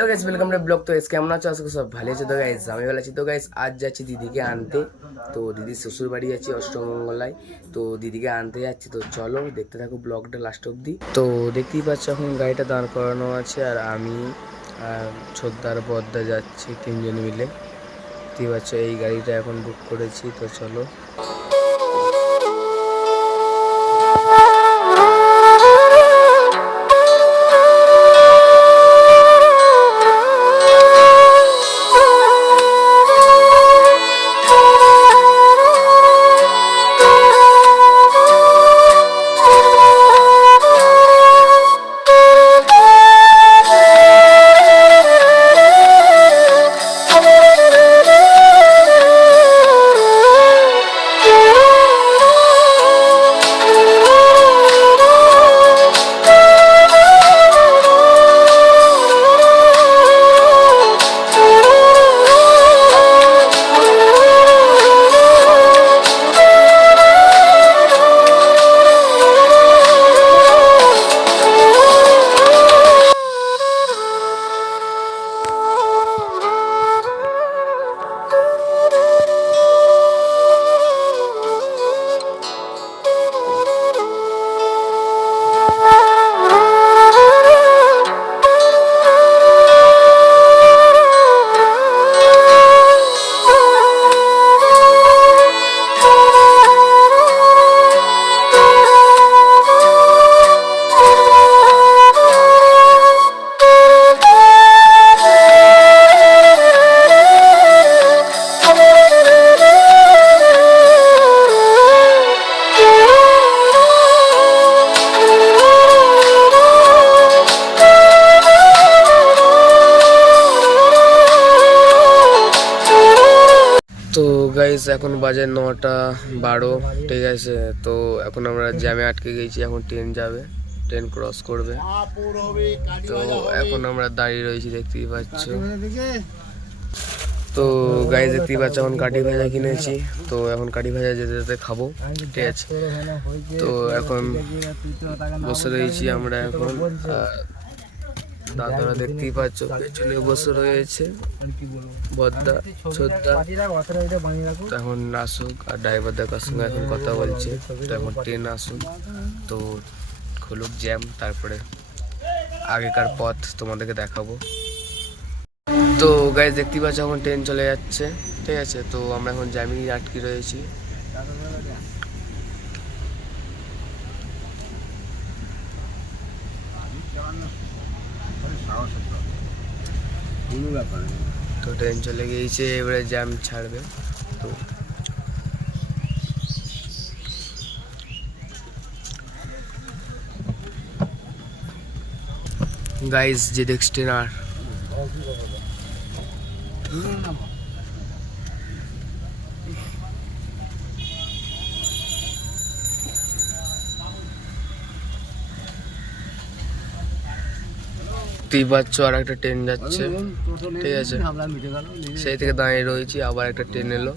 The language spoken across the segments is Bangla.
Hello guys, welcome to blog. তো কেমন আছো? আজকে সব ভালো আছে তো গাইস? আমি ভালো আছি। তো গাইস আজ যাচ্ছি দিদিকে আনতে। তো দিদির শ্বশুর বাড়ি যাচ্ছি অষ্টমঙ্গলায়। তো দিদিকে আনতে যাচ্ছি। তো চলো দেখতে থাকো ব্লগটা লাস্ট অব্দি। তো দেখতেই পাচ্ছ এখন গাড়িটা দাঁড় করানো আছে, আর আমি আর ছোটদার বদ্দা যাচ্ছি তিনজন মিলে। দেখতেই পাচ্ছ এই গাড়িটা এখন বুক করেছি। তো চলো। তো গাইস এখন বাজে 9:12, ঠিক আছে। তো এখন আমরা জ্যামে আটকে গেছি। এখন ট্রেন যাবে, ট্রেন ক্রস করবে। তো এখন আমরা দাঁড়িয়ে রয়েছি, দেখতেই পাচ্ছ। তো গাইস দেখতেই পাচ্ছ এখন কাঠি ভাজা কিনেছি। তো এখন কাঠি ভাজা যেতে যেতে খাবো, ঠিক আছে। তো এখন বসে রয়েছি আমরা এখন। দাদারা দেখতেই পাচ্ছ পেছনে বসে রয়েছে, বদ্দা ছোটদা। এখন আসুক, আর ড্রাইভার দেখার সঙ্গে এখন কথা বলছে। তো এখন ট্রেন আসুক, তো খুলুক জ্যাম, তারপরে আগেকার পথ তোমাদেরকে দেখাবো। তো গাইস দেখতেই পাচ্ছ এখন ট্রেন চলে যাচ্ছে, ঠিক আছে। তো আমরা এখন জ্যামেই আটকে রয়েছি। তো ট্রেন চলে গিয়েছে, এবারে জ্যাম ছাড়বে। তো গাইস যে দেখছেন আর দেখতেই পাচ্ছ আর একটা ট্রেন যাচ্ছে, ঠিক আছে। সেই থেকে দাঁড়িয়ে রয়েছি, আবার একটা ট্রেন এলো।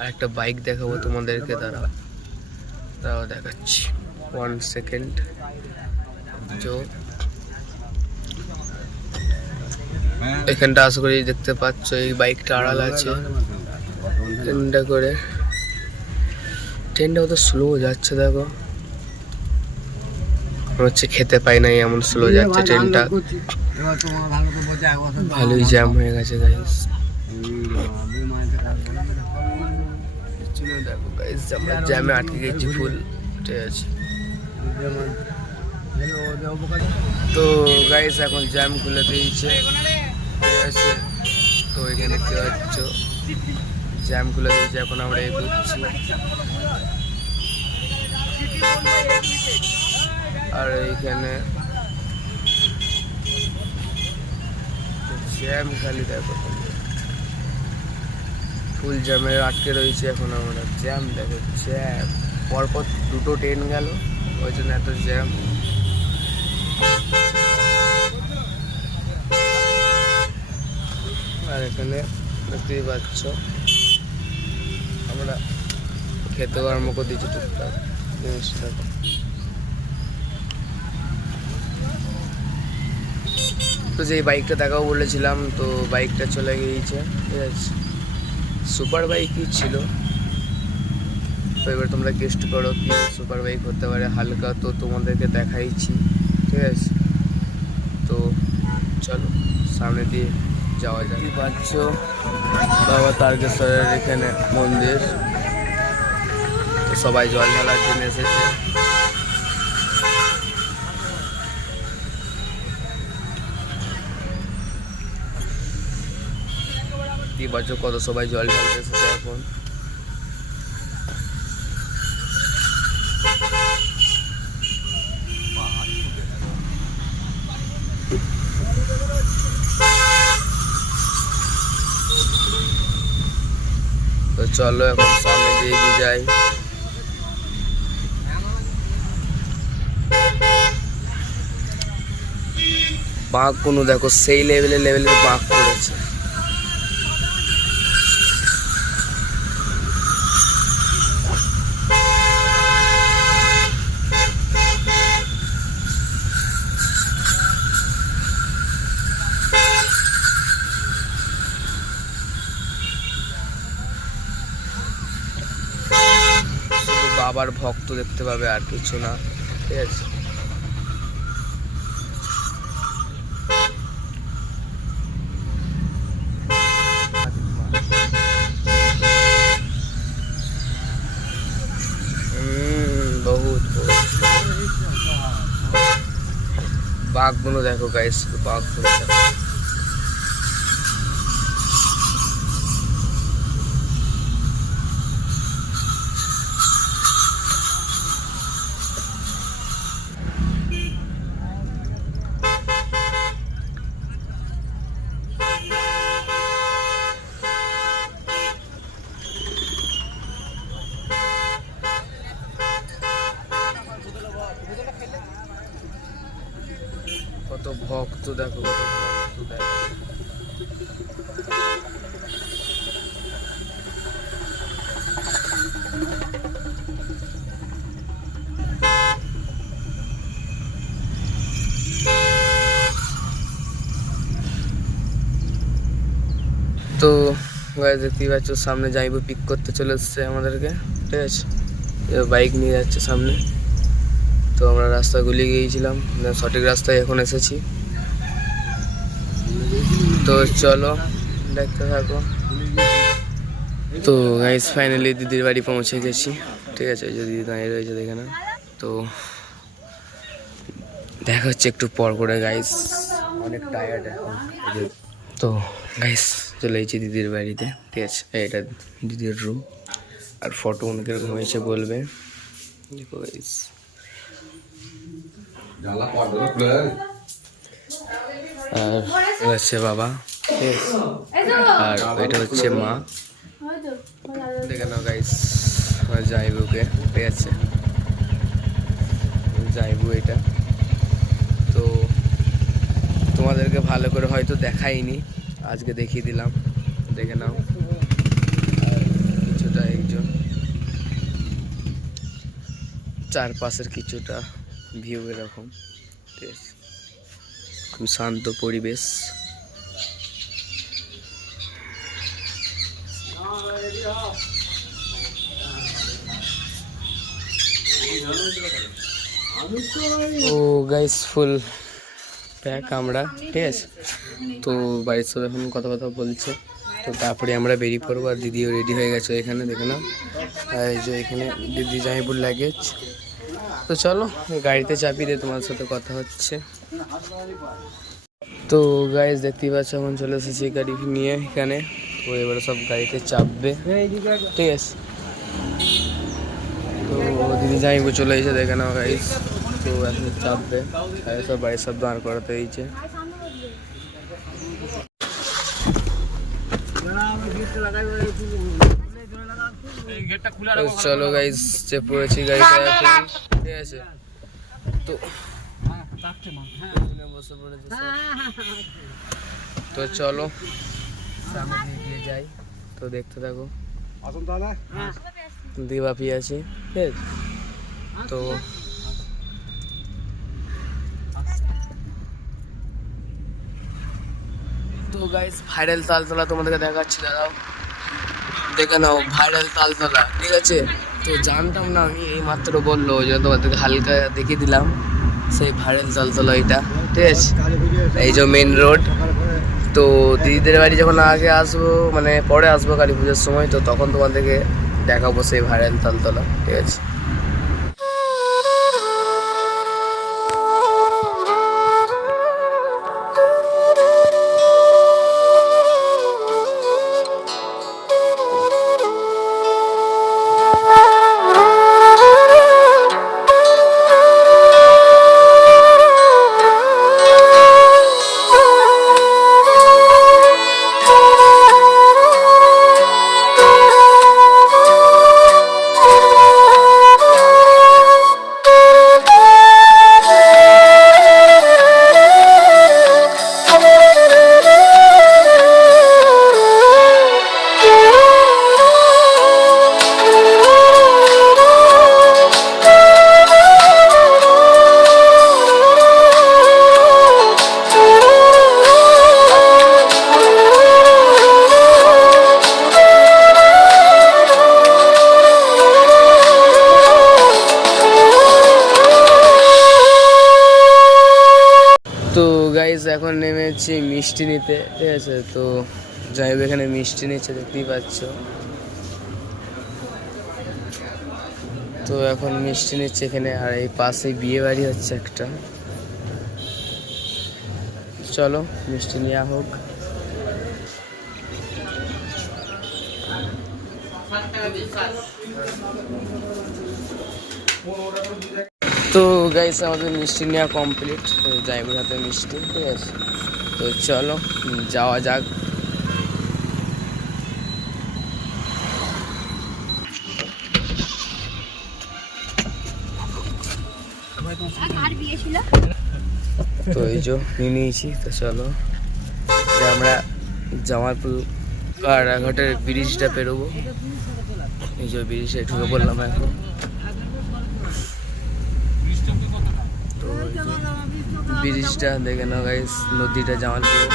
আর একটা বাইক দেখাবো তোমাদেরকে, দাঁড়াও দেখাচ্ছি 1 সেকেন্ড। তো এখানটা আশা করি দেখতে পাচ্ছ এই বাইকটা আড়াল আছে। ট্রেনটা করে ট্রেনটা কত স্লো যাচ্ছে দেখো, হচ্ছে খেতে পাই নাই, এমন স্লো যাচ্ছে ট্রেনটা। ভালোই জ্যাম হয়ে গেছে গাইস। দেখো গাইস আমরা জ্যামে আটকে গেছি ফুল, ঠিক আছে। তো গাইস এখন জ্যাম খুলে দিয়েছে, ঠিক আছে। তো এখানে দেখতে পাচ্ছ জ্যাম খুলে দিয়েছে, এখন আমরা এগোচ্ছি। আর এইখানে জ্যাম খালি দেখো, ফুল জ্যামে আটকে রয়েছে এখন আমরা। জ্যাম দেখো, জ্যাম পরপর দুটো ট্রেন গেল, ওই জন্য এত জ্যাম। আর এখানে দেখতেই পাচ্ছ আমরা খেতে আরম্ভ করে দিচ্ছি টুকটাক জিনিসটা। তো যেই বাইকটা দেখাও বলেছিলাম, তো বাইকটা চলে গিয়েছে, ঠিক আছে। সুপার বাইকই ছিল। তো এবার তোমরা গেস্ট করো কি সুপার বাইক হতে পারে। হালকা তো তোমাদেরকে দেখাইছি, ঠিক আছে। তো চলো সামনে দিয়ে যাওয়া যায়। কি পাচ্ছ বাবা তারকেশ্বরের এখানে মন্দির, তো সবাই জল ঢালার জন্য এসেছে। কি পাচ্ছ কত সবাই জল ঢালতে এসেছে এখন। তো চলো এখন সামনে দিয়ে এগিয়ে যাই। বাঁক কোনো দেখো সেই লেভেলের বাঁক করেছে। বাবার ভক্ত দেখতে পাবে, আর কিছু না, ঠিক আছে। বহুত বাঘগুলো দেখো গাইস, বাঘগুলো কত ভক্ত দেখো, কত ভক্ত দেখো। তো গাইস দেখতেই পাচ্ছ সামনে যাইবো পিক করতে চলে এসছে আমাদেরকে, ঠিক আছে। বাইক নিয়ে যাচ্ছে সামনে। তো আমরা রাস্তা গুলিয়ে গিয়েছিলাম, সঠিক রাস্তায় এখন এসেছি। তো চলো দেখতে থাকো। তো গাইস ফাইনালি দিদির বাড়ি পৌঁছে গেছি, ঠিক আছে। যদি দাঁড়িয়ে রয়েছে দেখে না, তো দেখা হচ্ছে একটু পর করে গাইস, অনেক টায়ার্ড এখন। তো গাইস চলে এসেছি দিদির বাড়িতে, ঠিক আছে। এটা দিদির রুম, আর ফটো অনেক রকম হয়েছে বলবে, দেখো গাইস। আর হচ্ছে বাবা, আর এটা হচ্ছে মা, দেখে নাও গাইস। যাইবুকে, ঠিক আছে, যাইবু এটা। তো তোমাদেরকে ভালো করে হয়তো দেখাইনি, আজকে দেখিয়ে দিলাম, দেখে নাও। আর কিছুটা একজন চারপাশের কিছুটা ভিউ এরকম, ঠিক আছে। খুব শান্ত পরিবেশ। ও গাইস ফুল প্যাক আমরা, ঠিক আছে। তো বাড়ির সব এখন কথা বলছে, তো তারপরে আমরা বেরিয়ে পড়বো। আর দিদিও রেডি হয়ে গেছে এখানে, দেখে না। আর এই যে এখানে দিদি জামাইপুর লাগেজ। তো চলো গাড়িতে চাপিয়ে দিয়ে তোমার সাথে কথা হচ্ছে। তো গাইস দেখতেই পাচ্ছ এখন চলে এসেছি গাড়ি নিয়ে এখানে। তো এবারে সব গাড়িতে চাপবে, ঠিক আছে। তো দিদি জামাইপুর চলে এসে দেখে নাও গাইস। তো এখন চাপবে, সব বাড়ির সব দাঁড় করাতে হয়েছে। চলো গাইস চেপ পড়েছি গাড়িতে, ঠিক আছে। তো বসে পড়েছে, তো চলো সামনে দিয়ে যাই। তো দেখতে থাকো, দিবাপি আছি, ঠিক আছে। তো তো গাইস ভাইরাল তালতলা তোমাদেরকে দেখাচ্ছি, দাঁড়াও দেখে নাও, ভাইরাল তালতলা, ঠিক আছে। তো জানতাম না আমি, এই মাত্র বললো, ওই জন্য তোমাদেরকে হালকা দেখিয়ে দিলাম সেই ভাইরাল তালতলা এটা, ঠিক আছে। এই যে মেন রোড। তো দিদিদের বাড়ি যখন আগে আসবো, মানে পরে আসবো কালী পুজোর সময়, তো তখন তোমাদেরকে দেখাবো সেই ভাইরাল তালতলা, ঠিক আছে। তো গাইজ এখন নেমেছি মিষ্টি নিতে, ঠিক আছে। তো যাই হোক, এখানে মিষ্টি নিচ্ছে, দেখতেই পাচ্ছ। তো এখন মিষ্টি নিচ্ছে এখানে, আর এই পাশে বিয়ে বাড়ি হচ্ছে একটা। চলো মিষ্টি নেওয়া হোক। তো গাইস আমাদের মিষ্টি নেওয়া কমপ্লিট, ড্রাইভার হাতে মিষ্টি, ঠিক আছে। তো চলো যাওয়া যাক। তো এই যে নিয়ে নিয়েছি, তো চলো আমরা জামালপুর কারাঘাটের ব্রিজটা পেরোবো। এই যে ব্রিজে ঢুকে পড়লাম এখন। তো ব্রিজটা দেখে নাও গাইস, নদীটা জামালপুর।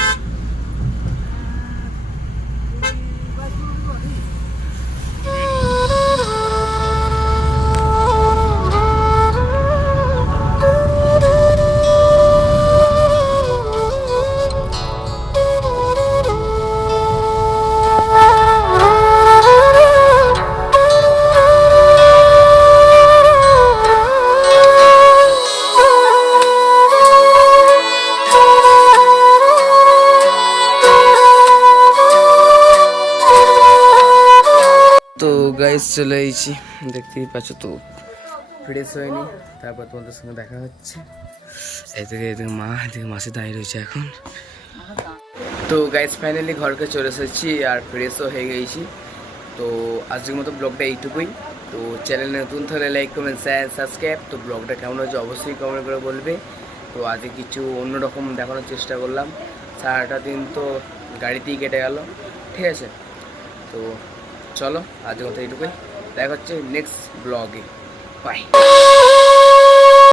তো গাইস চলে এসেছি, দেখতেই পাচ্ছ। তো ফ্রেশ হয়নি, তারপর তোমাদের সঙ্গে দেখা হচ্ছে। এদিকে এদিকে মাসি দাঁড়িয়ে রয়েছে এখন। তো গাইস ফাইনালি ঘরকে চলে এসেছি আর ফ্রেশও হয়ে গেছি। তো আজকের মতো ব্লগটা এইটুকুই। তো চ্যানেলে নতুন থাকলে লাইক কমেন্ট শেয়ার সাবস্ক্রাইব। তো ব্লগটা কেমন হচ্ছে অবশ্যই কমেন্ট করে বলবে। তো আজকে কিছু অন্যরকম দেখানোর চেষ্টা করলাম। সারাটা দিন তো গাড়িতেই কেটে গেল, ঠিক আছে। তো চলো আজকের মতো এইটুকুই, দেখা হচ্ছে নেক্সট ব্লগে, বাই।